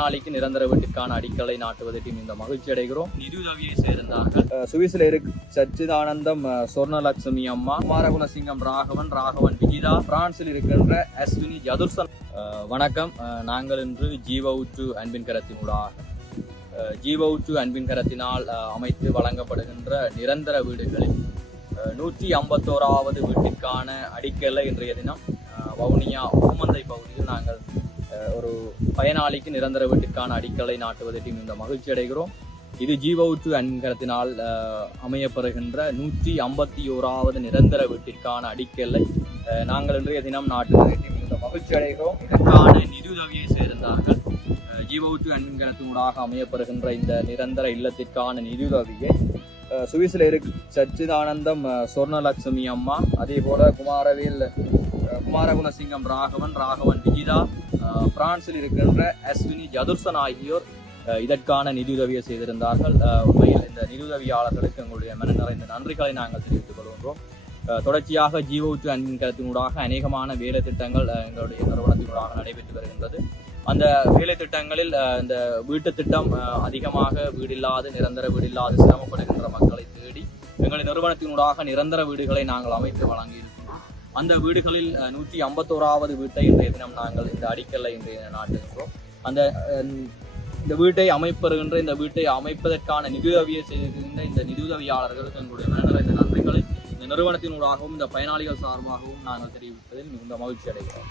பயனாளிக்கு நிரந்தர வீட்டுக்கான அடிக்கலை நாட்டுவதற்கு இந்த மகிழ்ச்சி அடைகிறோம். நிதியுதவியை சேர்ந்தார்கள் சுவிஸ்ல இருக்கு சச்சிதானந்தம் சொர்ணலட்சுமி அம்மா, குமாரகுணசிங்கம் ராகவன் விஜிதா, பிரான்சில் இருக்கின்ற அஸ்வினி ஜதுர்சன். வணக்கம். நாங்கள் இன்று ஜீவவுற்று அன்பின் கரத்தினூடாக ஜீவவுற்று அன்பின் கரத்தினால் அமைத்து வழங்கப்படுகின்ற நிரந்தர வீடுகளில் 151வது வீட்டிற்கான அடிக்கலை இன்றைய தினம் வவுனியா ஓமந்தை பகுதியில் நாங்கள் ஒரு பயனாளிக்கு நிரந்தர வீட்டுக்கான அடிக்கலை நாட்டுவதற்கு இந்த மகிழ்ச்சி அடைகிறோம். இது ஜீவவுற்று அன்பின் கரத்தினால் அமையப்பெறுகின்ற 151வது நிரந்தர வீட்டிற்கான அடிக்கலை நாங்கள் இன்றைய தினம் நாட்டுவதற்கு இந்த மகிழ்ச்சி அடைகிறோம். இதற்கான நிதியுதவியை சேர்ந்தார்கள் ஜீவவுற்று அன்பின் கரத்தினூடாக அமையப்பெறுகின்ற இந்த நிரந்தர இல்லத்திற்கான நிதியுதவியை சுவிஸ்ல இருக்கு சச்சிதானந்தம் சொர்ணலட்சுமி அம்மா, அதே போல குமாரகுணசிங்கம் ராகவன் விஜிதா, பிரான்சில் இருக்கின்ற அஸ்வினி ஜதுர்சன் ஆகியோர் இதற்கான நிதியுதவியை செய்திருந்தார்கள். உண்மையில் இந்த நிதியுதவியாளர்களுக்கு எங்களுடைய மனநிறைந்த நன்றிகளை நாங்கள் தெரிவித்துக் கொள்கின்றோம். தொடர்ச்சியாக ஜீவவுற்று அன்பின் கரத்தினூடாக அநேகமான வேலை திட்டங்கள் எங்களுடைய நிறுவனத்தினூடாக நடைபெற்று வருகின்றது. அந்த வேலை திட்டங்களில் இந்த வீட்டு திட்டம் அதிகமாக நிரந்தர வீடில்லாது சிரமப்படுகின்ற மக்களை தேடி எங்களுடைய நிறுவனத்தினூடாக நிரந்தர வீடுகளை நாங்கள் அமைத்து வழங்கியிருக்கிறோம். அந்த வீடுகளில் 151வது வீட்டை இன்றைய தினம் நாங்கள் இந்த அடிக்கல்லை இன்றைய நாட்டுகின்றோம். இந்த வீட்டை அமைப்பெறுகின்ற இந்த வீட்டை அமைப்பதற்கான நிதியுதவியை செய்திருக்கின்ற இந்த நிதியுதவியாளர்களுக்கு எங்களுடைய மனநிறைந்த நன்றிகளை இந்த நிறுவனத்தினூடாகவும் இந்த பயனாளிகள் சார்பாகவும் நாங்கள் தெரிவிப்பதில் மிகுந்த மகிழ்ச்சி அடைகிறோம்.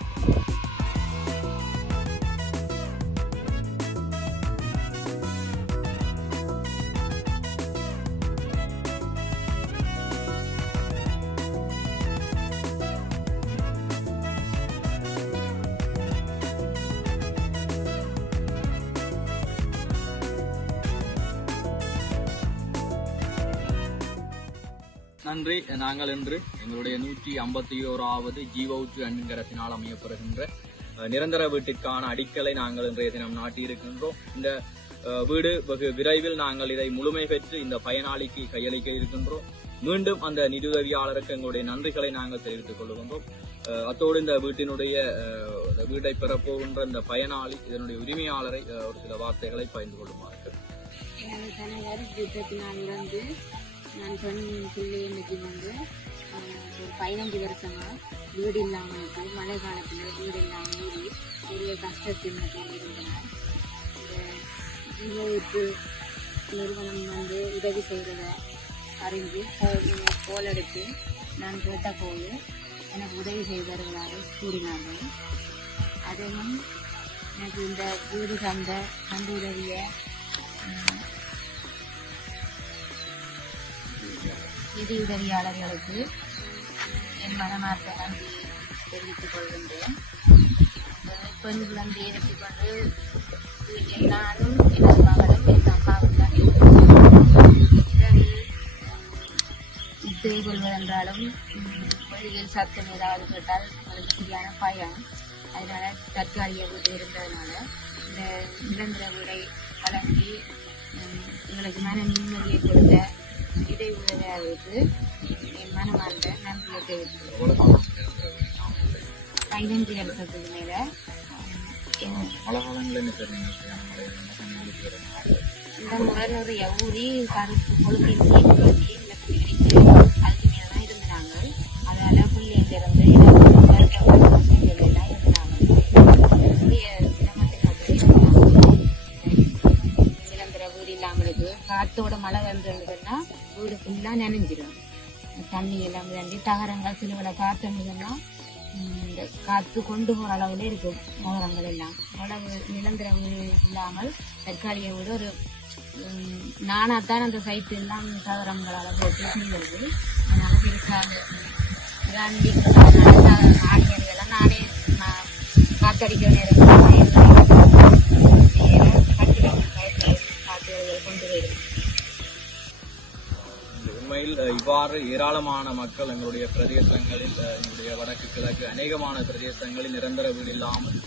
நன்றி. நாங்கள் இன்று எங்களுடைய 151வது ஜீவவுற்று அன்பின் கரத்தினால் அமையப்பெறுகின்ற நிரந்தர வீட்டிற்கான அடிக்கலை நாங்கள் இன்றைய தினம் நாட்டியிருக்கின்றோம். இந்த வீடு வெகு விரைவில் நாங்கள் இதை முழுமை பெற்று இந்த பயனாளிக்கு கையளிக்க இருக்கின்றோம். மீண்டும் அந்த நிதியுதவியாளருக்கு எங்களுடைய நன்றிகளை நாங்கள் தெரிவித்துக் கொள்கின்றோம். அத்தோடு இந்த வீட்டை பெறப்போகின்ற இந்த பயனாளி இதனுடைய உரிமையாளரை ஒரு சில வார்த்தைகளை பகிர்ந்து கொள்ளுமாறு. நான் பெண் பிள்ளை இன்னைக்கு ஒரு 15 வருஷமா வீடு இல்லாமல் மழை காலத்தில் வீடு இல்லாமல் பெரிய கஷ்டத்தில் இருந்தனர். இந்த ஜீவவுற்று நிறுவனம் உதவி செய்கிறத அறிந்து கோல் எடுத்து நான் கேட்ட போது எனக்கு உதவி செய்தவர்களாக கூறினார்கள். அதுவும் எனக்கு இந்த வீடு சார்ந்த கண்டு உதவிய நிதியுதவியாளர்களுக்கு என் மனமார்ந்த நன்றி தெரிவித்துக் கொள்கின்றேன். பெண் குழந்தை எடுத்துக்கொண்டு நானும் எனது மகளும் என் அம்மாவும் தான் உதவி கொள்வதென்றாலும் வெளியில் சத்தம் ஏதாவது கேட்டால் எனக்கு சரியான பயம். அதனால தற்காலிக வீடு இருந்ததுனால இந்த நிரந்தர வீடை வழங்கி எங்களுக்கு மன நிம்மதியை கொடுத்த இதை உதவியாளருக்கு என் மனமார்ந்த நன்றியை தெரிவித்துள்ளேன். 15 வருஷத்துக்கு மேல இந்த முறைய ஊறி கருப்பு கொழுப்பின் சீட்டு அதுக்கு மேலதான் இருந்தாங்க. அதால பிள்ளைங்க இருந்து எல்லாம் இருந்தாங்க. நிரந்தர வீடு இல்லாமலுக்கு காத்தோட மழை வந்துன்னா வீடு ஃபுல்லாக நனைஞ்சிடும். தண்ணி எல்லாம் தண்ணி தகரங்கள் சிலுவலை காற்றுன்னா இந்த காற்று கொண்டு போகிற அளவில் இருக்கும் நகரங்கள் எல்லாம். அவ்வளவு நிரந்தர வீடு இல்லாமல் தற்காலிக வீடு ஒரு நானாத்தான் அந்த சைட்டு எல்லாம் தகரங்களால் போட்டு செய்வது. அதனால பெருசாக ஆடியெல்லாம் நானே காத்தடிக்கிற நேரம் கொண்டு போயிடும். உண்மையில் இவ்வாறு ஏராளமான மக்கள் எங்களுடைய பிரதேசங்களில் எங்களுடைய வடக்கு கிழக்கு அநேகமான பிரதேசங்களில் நிரந்தர வீடு இல்லாமல்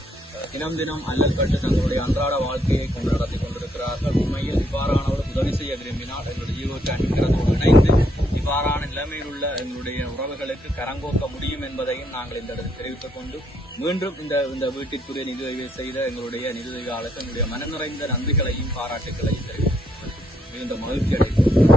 தினம் அல்லல்பட்டு தங்களுடைய அன்றாட வாழ்க்கையை கொண்டு நடத்தி கொண்டிருக்கிறார்கள். உண்மையில் இவ்வாறானவர்கள் உதவி செய்ய விரும்பினால் எங்களுடைய ஜீவவுற்று அன்பின் கரத்தோடு இணைந்து இவ்வாறான நிலைமையில் உள்ள எங்களுடைய உறவுகளுக்கு கரங்கோக்க முடியும் என்பதையும் நாங்கள் இந்த இடத்தில் தெரிவித்துக் கொண்டு மீண்டும் இந்த வீட்டிற்குரிய நிதியுதவி செய்த எங்களுடைய நிதியுதவியாளருக்கு எங்களுடைய மன நிறைந்த நன்றிகளையும் பாராட்டுகளையும் தெரிவித்துக் கொண்டு மிகுந்த மகிழ்ச்சி அடைகிறோம்.